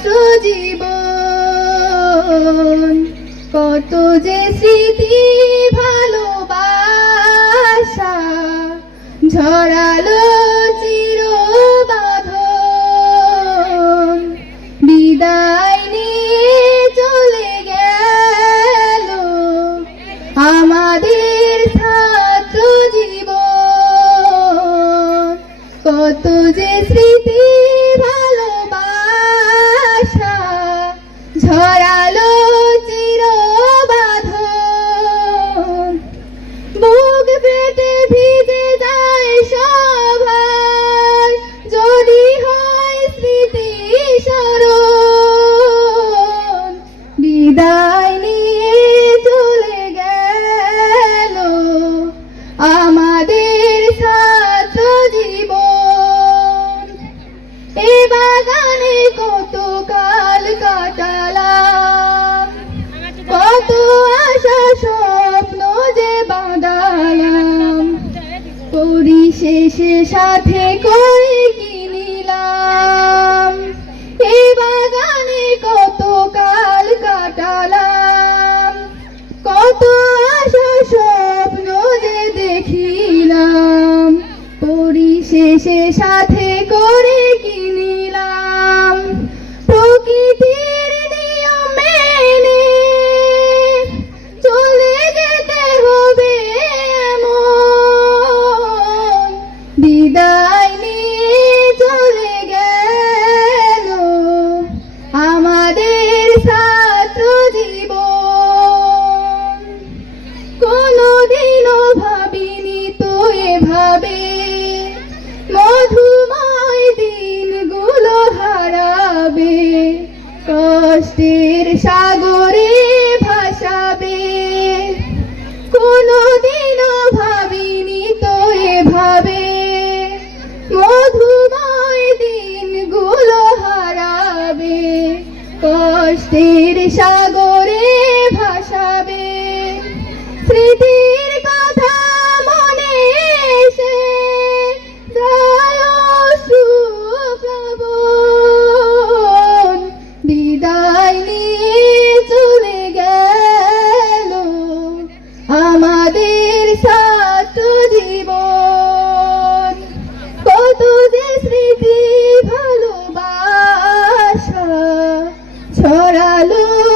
ছাত্র জীবন কত যে স্মৃতি ভালোবাসা ঝরালো কাটালাম কত আশা স্বপ্ন যে বাঁধালাম। পরিশেষে সাথে কই কিনিলাম এই বাগানে কত কাল কাটালাম। কত আশা স্বপ্ন যে দেখিলাম। পরিশেষে সাথে করে ডাইনি চলে গেল আমাদের ছাত্র জীবন কোনোদিনও ভাবিনি তো এভাবে মধুময় দিনগুলো হারাবে। কষ্টে সৃষ্টির সাগরে ভাসাবে স্মৃতি Hallelujah.